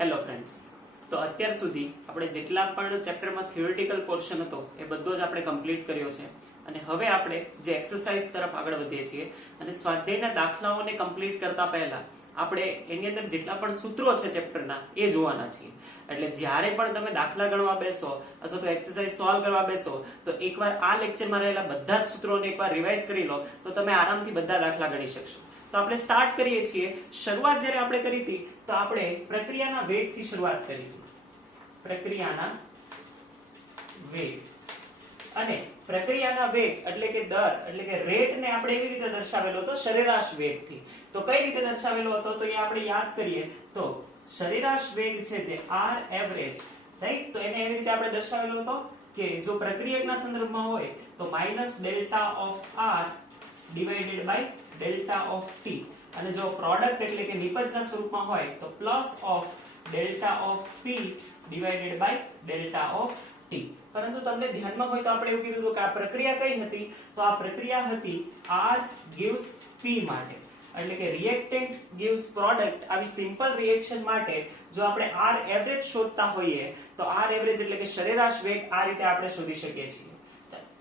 Hello friends, તો અત્યાર સુધી આપણે જેટલા પણ ચેપ્ટરમાં થિયોરિટિકલ પોર્શન હતો એ બધો જ આપણે કમ્પ્લીટ કર્યો છે અને હવે આપણે જે એક્સરસાઇઝ તરફ આગળ વધીએ છીએ અને સ્વાધ્યાયના દાખલાઓને કમ્પ્લીટ કરતા પહેલા આપણે એની અંદર જેટલા પણ સૂત્રો છે ચેપ્ટરના એ જોવાના છીએ. એટલે જ્યારે પણ તમે દાખલા ગણવા બેસો અથવા તો એક્સરસાઇઝ સોલ્વ કરવા બેસો તો એકવાર આ લેક્ચરમાં રહેલા બધા જ સૂત્રોને એકવાર રિવાઇઝ કરી લો તો તમે આરામથી બધા દાખલા ગણી શકશો. તો આપણે સ્ટાર્ટ કરીએ છીએ. શરૂઆત જ્યારે આપણે કરી હતી તો આપણે પ્રક્રિયાના વેગથી શરૂઆત કરી હતી. પ્રક્રિયાના વેગ અને પ્રક્રિયાના વેગ એટલે કે દર એટલે કે રેટ ને આપણે એવી રીતે દર્શાવેલો હતો સરેરાશ વેગથી. તો કઈ રીતે દર્શાવેલો હતો તો એ આપણે યાદ કરીએ તો સરેરાશ વેગ છે જે r એવરેજ, રાઈટ? તો એને એવી રીતે આપણે દર્શાવેલો હતો કે જો પ્રક્રિયકના સંદર્ભમાં હોય તો minus delta of r divided by delta of t, અને જો પ્રોડક્ટ એટલે કે નિપજના સ્વરૂપમાં હોય તો plus of delta of p divided by delta of t. પરંતુ તમને ધ્યાનમાં હોય તો આપણે એવું કીધું હતું કે આ પ્રક્રિયા કઈ હતી? તો આ પ્રક્રિયા હતી r gives p માટે, એટલે કે રિએક્ટન્ટ gives પ્રોડક્ટ. આવી સિમ્પલ રિએક્શન માટે જો આપણે r એવરેજ શોધતા હોઈએ તો r એવરેજ એટલે કે સરેરાશ વેગ આ રીતે આપણે શોધી શકીએ છીએ.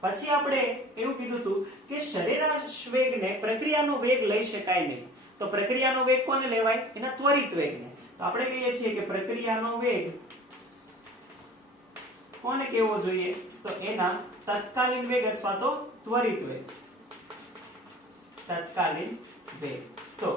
પછી આપણે એવું કીધું હતું કે સરેરાશ વેગને પ્રક્રિયાનો વેગ લઈ શકાય નહીં. તો પ્રક્રિયાનો વેગ કોને લેવાય? એના ત્વરિત વેગને. તો આપણે કહીએ છીએ કે પ્રક્રિયાનો વેગ કોને કહેવો જોઈએ? તો એના તત્કાલીન વેગ અથવા તો ત્વરિત વેગ. તત્કાલીન વેગ. તો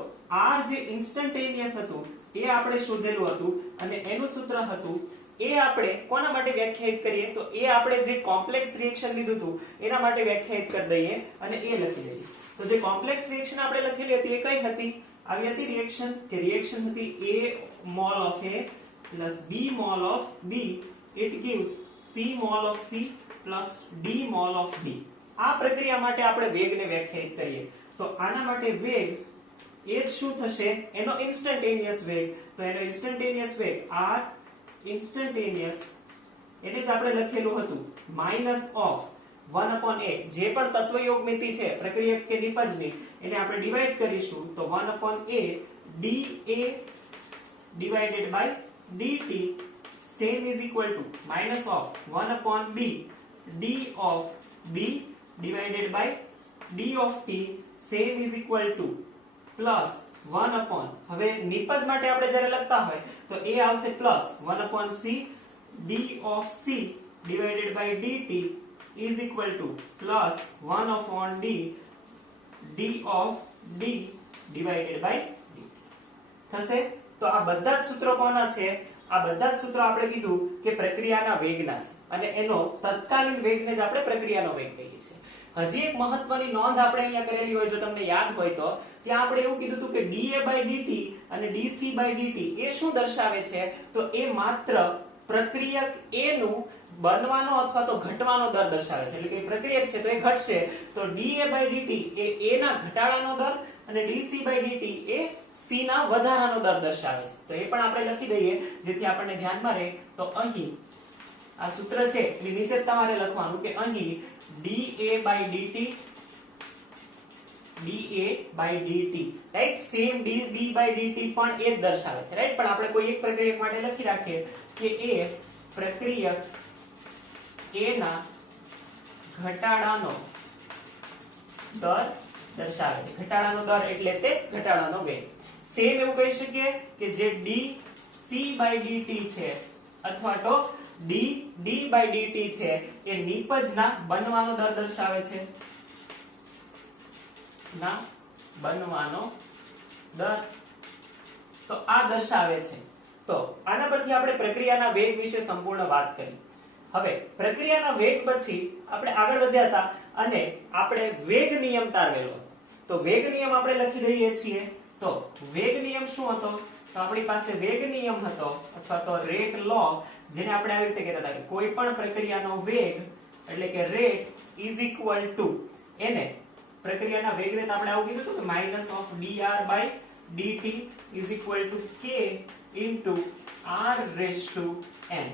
r જે ઇન્સ્ટન્ટેનિયસ હતું એ આપણે શોધેલું હતું અને એનું સૂત્ર હતું એ આપણે કોના માટે વ્યાખ્યાયિત કરીએ તો એ આપણે જે કોમ્પ્લેક્સ રિએક્શન લીધું હતું એના માટે વ્યાખ્યાયિત કરી દઈએ અને એ લખી દઈએ. તો જે કોમ્પ્લેક્સ રિએક્શન આપણે લખેલી હતી એ કઈ હતી? આવી હતી રિએક્શન કે રિએક્શન હતી a mol of a plus b mol of b, it gives c mol of c plus d mol of d. આ પ્રક્રિયા માટે આપણે વેગને વ્યાખ્યાયિત કરીએ તો આના માટે વેગ એ જ શું થશે? એનો ઇન્સ્ટન્ટેનિયસ વેગ. તો એનો ઇન્સ્ટન્ટેનિયસ વેગ r ઇન્સ્ટન્ટેનિયસ એટલે જ આપણે લખેલું હતું માઈનસ ઓફ 1/a. જે પણ તત્વયોગમિતિ છે પ્રક્રિયક કે નિપજની એને આપણે ડિવાઈડ કરીશું તો 1/a dA divided by dt same is equal to minus of 1/b d of b divided by d of t same is equal to plus 1/, હવે નિપજ માટે આપણે જ્યારે લખતા હોય તો એ આવશે plus 1/c d of c divided by dt is equal to plus 1/d d of d divided by dt થશે. તો આ બધા જ સૂત્રો કોના છે? આ બધા જ સૂત્રો આપણે કીધું કે પ્રક્રિયાના વેગના છે અને એનો તત્કાલીન વેગને જ આપણે પ્રક્રિયાનો વેગ કહીએ છીએ. હજી એક મહત્વની નોંધ આપણે અહીંયા કરેલી હોય, જો તમને યાદ હોય તો ત્યાં આપણે એવું કીધું હતું કે dA/dt અને dC/dt એ શું દર્શાવે છે? તો એ માત્ર પ્રક્રિયક a નું બનવાનો અથવા તો ઘટવાનો દર દર્શાવે છે. એટલે કે પ્રક્રિયક છે તો એ ઘટશે તો dA/dt એ a ના ઘટાડાનો દર અને dC/dt એ c ના વધારાનો દર દર્શાવે છે. તો એ પણ આપણે લખી દઈએ જેથી આપણને ધ્યાનમાં રહે. તો અહીં આ સૂત્ર છે એટલે નીચે તમારે લખવાનું કે અહીં dA/dt રાઈટ સેમ dB/dt પણ એ જ દર્શાવે છે, રાઈટ? પણ આપણે કોઈ એક પ્રક્રિયક માટે લખી રાખીએ કે એ પ્રક્રિયક a ના ઘટાડાનો દર દર્શાવે છે. ઘટાડાનો દર એટલે તે ઘટાડાનો વેગ. સેમ એવું કહી શકીએ કે જે dC/dt છે અથવા તો dD/dt છે એ નિપજના બનવાનો દર દર્શાવે છે. ના બનવાનો દર તો આ દર્શાવે છે. તો આના પરથી આપણે પ્રક્રિયાના વેગ વિશે સંપૂર્ણ વાત કરી. હવે પ્રક્રિયાના વેગ પછી આપણે આગળ વધ્યા હતા અને આપણે વેગ નિયમ તારવેલો હતો. તો વેગ નિયમ આપણે લખી દઈએ છીએ. તો વેગ નિયમ શું હતો? તો આપણી પાસે વેગ નિયમ હતો અથવા તો રેટ લો, જેને આપણે આવી રીતે કહેતા હતા કે કોઈ પણ પ્રક્રિયાનો વેગ એટલે કે રેટ ઇઝ ઇક્વલ ટુ એને પ્રક્રિયાના વેગને આપણે આવું કીધું હતું કે minus of dr/dt is equal to k into r raise to n,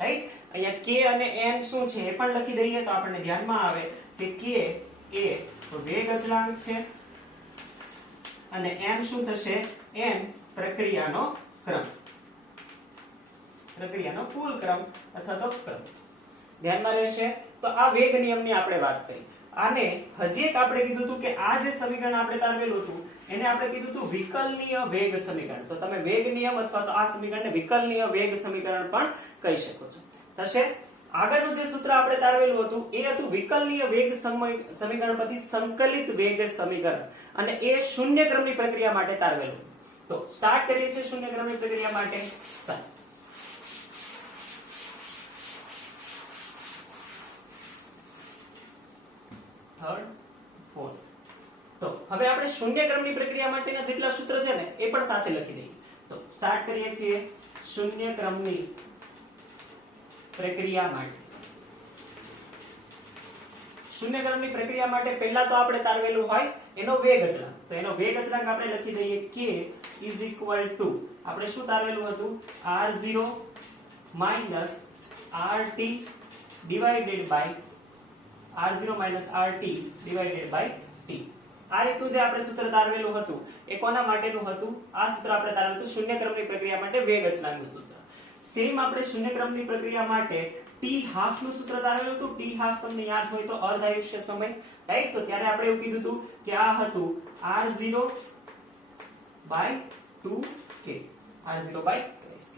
right? અહીંયા k અને n શું છે એ પણ લખી દઈએ તો આપણને ધ્યાનમાં આવે કે k એ વેગ અચળાંક છે અને n શું થશે? n પ્રક્રિયાનો ક્રમ. પ્રક્રિયાનો કુલ ક્રમ અથવા તો ક્રમ ધ્યાનમાં રહેશે. તો આ વેગ નિયમની આપણે વાત કરી. આને હજી એક આપણે કીધું હતું કે આ જે સમીકરણ આપણે તારવેલું હતું એને આપણે કીધું હતું વિકલનીય વેગ સમીકરણ. તો તમે વેગ નિયમ અથવા તો આ સમીકરણને વિકલનીય વેગ સમીકરણ પણ કહી શકો છો. થશે. આગળનું જે સૂત્ર આપણે તારવેલું હતું એ હતું વિકલનીય વેગ સમીકરણ પછી સંકલિત વેગ સમીકરણ, અને એ શૂન્ય ક્રમની પ્રક્રિયા માટે તારવેલું. તો સ્ટાર્ટ કરીએ છીએ શૂન્ય ક્રમની પ્રક્રિયા માટે. ચાલો થર્ડ ફોર્થ. તો હવે આપણે શૂન્ય ક્રમની પ્રક્રિયા માટેના જેટલા સૂત્ર છે ને એ પણ સાથે લખી દઈએ. તો સ્ટાર્ટ કરીએ છીએ શૂન્ય ક્રમની પ્રક્રિયા માટે. શૂન્ય ક્રમની પ્રક્રિયા માટે પહેલા તો આપણે તારવેલું હોય એનો વેગ અચળાંક. તો એનો વેગ અચળાંક આપણે લખી દઈએ k is equal to આપણે શું તારવેલું હતું r0 minus rt divided by r0 minus rt divided by t. આ રીતનું જે આપણે સૂત્ર તારવેલું હતું એ કોના માટેનું હતું? આ સૂત્ર આપણે તારવેલું હતું શૂન્ય ક્રમની પ્રક્રિયા માટે વેગ અચળાંકનું સૂત્ર. સેમ આપણે શૂન્ય ક્રમની પ્રક્રિયા માટે t હાફ નું સૂત્ર તારવેલું હતું. t હાફ તમને યાદ હોય તો અર્ધ આયુષ્ય સમય, રાઈટ? તો ત્યારે આપણે એવું કીધું હતું કે આ હતું r0 by 2k, r0 by 2k.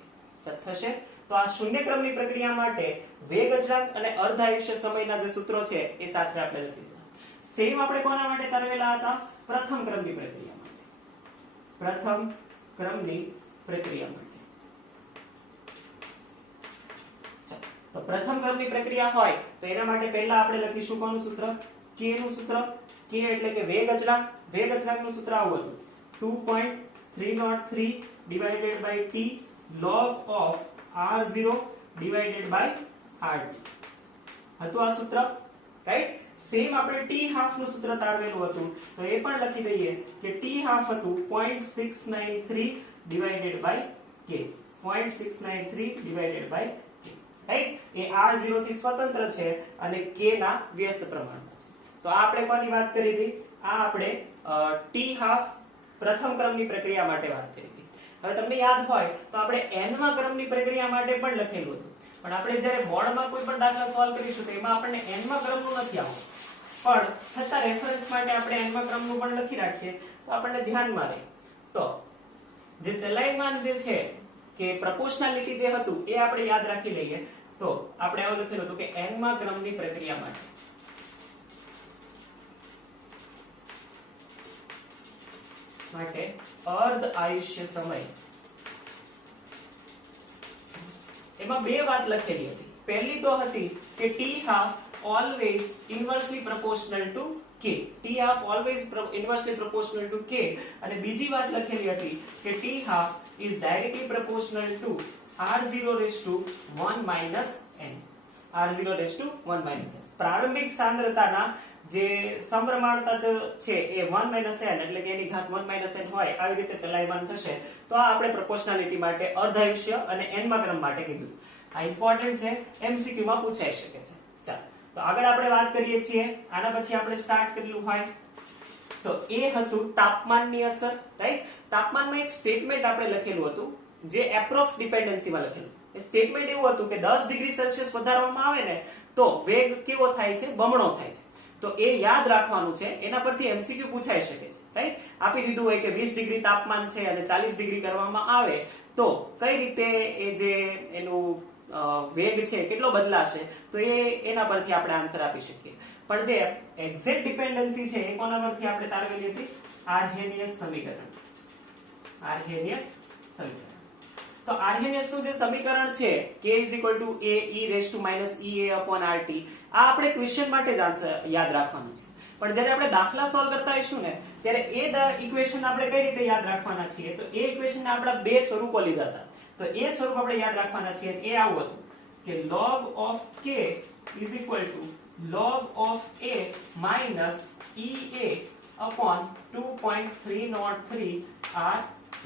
થશે. તો આ શૂન્ય ક્રમની પ્રક્રિયા માટે વેગ અચળાંક અને અર્ધ આયુષ્ય સમયના જે સૂત્રો છે એ સાથે આપણે લખી દીધા. સેમ આપણે કોના માટે તારવેલા હતા? પ્રથમ ક્રમની પ્રક્રિયા માટે. પ્રથમ ક્રમની પ્રક્રિયા માટે. તો પ્રથમ ક્રમની પ્રક્રિયા હોય તો એના માટે પહેલા આપણે લખીશું કોનું સૂત્ર? k નું સૂત્ર. k એટલે કે વેગ અચળાંક. વેગ અચળાંકનું સૂત્ર આવું હતું 2.303 divided by t log of r0 divided by rt હતું આ સૂત્ર, રાઈટ? સેમ આપણે t હાફ નું સૂત્ર તારવેલું હતું તો એ પણ લખી દઈએ કે t હાફ હતું 0.693 divided by k, 0.693 divided by k, right? A r0 થી સ્વતંત્ર છે અને k ના વ્યસ્ત પ્રમાણમાં છે. તો આ આપણે કોની વાત કરી હતી? આ આપણે t હાફ પ્રથમ ક્રમની પ્રક્રિયા માટે વાત કરી હતી. હવે તમને યાદ હોય તો આપણે n માં ક્રમની પ્રક્રિયા માટે પણ લખેલું હતું, પણ આપણે જ્યારે બોર્ડમાં કોઈ પણ દાખલા સોલ્વ કરીશું તો એમાં આપણને n માં ક્રમનું નથી આવતું, પણ છતાં રેફરન્સ માટે આપણે n માં ક્રમનું પણ લખી રાખીએ તો આપણને ધ્યાનમાં રહે. તો જે ચલાયમાન જે છે કે પ્રોપોર્શનાલિટી જે હતું એ આપણે યાદ રાખી લઈએ. તો આપણે આવું લખેલું હતું કે n માં ક્રમની પ્રક્રિયા માટે અર્ધ આયુષ્ય સમય, એમાં બે વાત લખેલી હતી. પહેલી તો હતી કે t half always inversely proportional to k, t half always inversely proportional to k, અને બીજી વાત લખેલી હતી કે t half is directly proportional to r0 raised to 1 minus n, r0 raised to 1 minus n. પ્રારંભિક સાંદ્રતાના જે સમપ્રમાણતા છે એ 1 minus n એટલે કે એની ઘાત 1 minus n હોય આવી રીતે ચલાયમાન થશે. તો આ આપણે પ્રોપોર્શનાલિટી માટે અર્ધાયુષ્ય અને n માં ક્રમ માટે કીધું. આ ઇમ્પોર્ટન્ટ છે, MCQ માં પૂછાઈ શકે છે. ચાલો તો આગળ આપણે વાત કરીએ છીએ. આના પછી આપણે સ્ટાર્ટ કરેલું હોય તો એ હતું તાપમાનની અસર, રાઈટ? તાપમાનમાં એક સ્ટેટમેન્ટ આપણે લખેલું હતું જે એપ્રોક્સ ડિપેન્ડન્સીમાં લખેલું. એ સ્ટેટમેન્ટ એવું હતું કે 10 ડિગ્રી સેલ્સિયસ વધારવામાં આવે ને તો વેગ કેવો થાય છે? બમણો થાય છે. તો એ યાદ રાખવાનું છે, એના પરથી MCQ પૂછાઈ શકે છે, રાઈટ? આપી દીધું હોય કે 20 ડિગ્રી તાપમાન છે અને 40 ડિગ્રી કરવામાં આવે તો કઈ રીતે એ જે એનું વેગ છે કેટલો બદલાશે, તો એના પરથી આપણે આન્સર આપી શકીએ. પણ જે એક્ઝેક્ટ ડિપેન્ડન્સી છે એ કોના પરથી આપણે તારવેલી હતી? આર્હેનિયસ સમીકરણ. આર્હેનિયસ સમીકરણ. તો આર્હેનિયસ નું જે સમીકરણ છે k = a e raised to -ea/rt, આ આપણે ક્વેશ્ચન માટે જ આન્સર યાદ રાખવાનું છે. પણ જ્યારે આપણે દાખલા સોલ્વ કરતા હોઈશું ને ત્યારે એ ઇક્વેશન આપણે કઈ રીતે યાદ રાખવાના છીએ? તો એ ઇક્વેશનના આપણા બે સ્વરૂપો લીધા હતા. તો એ સ્વરૂપ આપણે યાદ રાખવાના છીએ. એ આવું હતું કે log of k is equal to log of a minus ea/2.303 rt.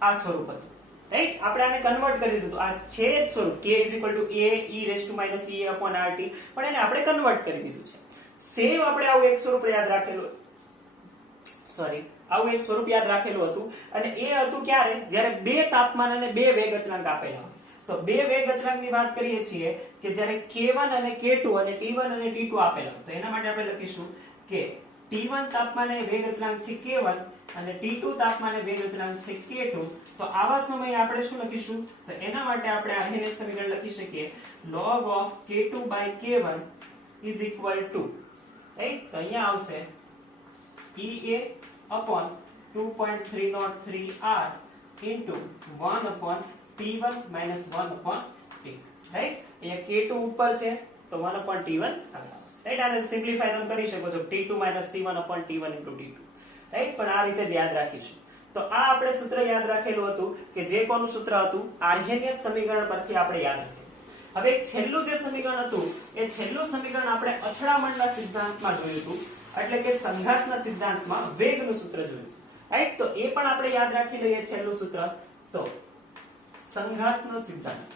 આ સ્વરૂપ હતું, રાઈટ? આપણે આને કન્વર્ટ કરી દીધું. આ છે જ સ્વરૂપ k = a e raised to -ea/rt, પણ એને આપણે કન્વર્ટ કરી દીધું છે. સેમ આપણે આવું એક સ્વરૂપ યાદ રાખેલું, સોરી, આવું એક સ્વરૂપ યાદ રાખેલું હતું અને એ હતું ક્યારે જ્યારે બે તાપમાન અને બે વેગ અચળાંક આપેલા હોય. તો બે વેગ અચળાંકની વાત કરીએ છીએ કે જ્યારે K1 અને K2 અને T1 અને T2 આપેલા હોય. તો એના માટે આપણે લખીશું કે T1 તાપમાને વેગ અચળાંક છે K1 અને T2 તાપમાને વેગ અચળાંક છે K2. તો આવા સમયે આપણે શું લખીશું? તો એના માટે આપણે આરએનએસ સમીકરણ લખી શકીએ log of K2 by K1 is equal to, right? તો અહીંયા આવશે EA upon 2.303 R into 1 upon T1 minus 1 upon T, right? અહીંયા K2 ઉપર છે તો 1 upon T1 આગળ આવશે, રાઈટ? આને સિમ્પ્લિફાય તમે કરી શકો છો T2 minus T1 upon T1 into T2, right? પણ આ રીતે જ યાદ રાખીશું. તો આ આપણે સૂત્ર યાદ રાખેલું હતું કે જે કોનું સૂત્ર હતું? આર્હેનિયસ સમીકરણ પરથી આપણે યાદ રાખેલું. હવે છેલ્લું જે સમીકરણ હતું એ છેલ્લું સમીકરણ આપણે અથડામણના સિદ્ધાંતમાં જોયું હતું, એટલે કે સંઘાતના સિદ્ધાંતમાં વેગનું સૂત્ર જોયું હતું, રાઈટ? તો એ પણ આપણે યાદ રાખી લઈએ છેલ્લું સૂત્ર. તો સંઘાતનો સિદ્ધાંત,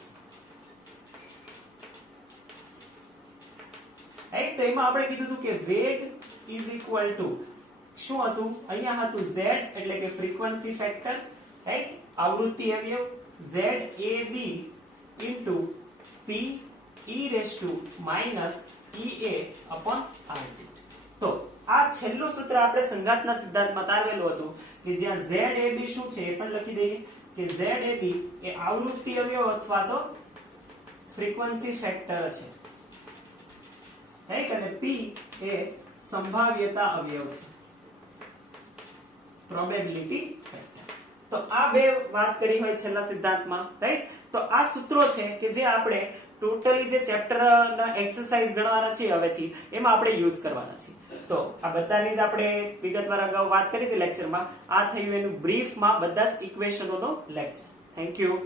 રાઈટ? તો એમાં આપણે કીધું હતું કે વેગ ઇઝ ઇક્વલ ટુ શું હતું? અહીંયા હતું z એટલે કે ફ્રીક્વન્સી ફેક્ટર, રાઈટ? આવૃત્તિ અવયવ ZAB into P e raised to minus EA upon RT. તો આ છેલ્લું સૂત્ર આપણે સંઘાતના સિદ્ધાંતમાં તારવેલું હતું કે જ્યાં ZAB શું છે એ પણ લખી દઈએ કે ZAB એ આવૃત્તિ અવયવ અથવા તો ફ્રીક્વન્સી ફેક્ટર છે, રાઈટ? અને P એ સંભાવ્યતા અવયવ છે, પ્રોબેબિલિટી ફેક્ટર. તો આ બે વાત કરી હોય છેલ્લા સિદ્ધાંતમાં, રાઈટ? તો આ સૂત્રો છે કે જે આપણે ટોટલી જે ચેપ્ટરના એક્સરસાઇઝ ગણવાના છે હવેથી એમાં આપણે યુઝ કરવાના છે. તો આ બધાની જ આપણે વિગતવાર અગાઉ વાત કરી હતી લેક્ચરમાં. આ થયું એનું બ્રીફમાં બધા જ ઇક્વેશનોનો લેક્ચર. Thank you.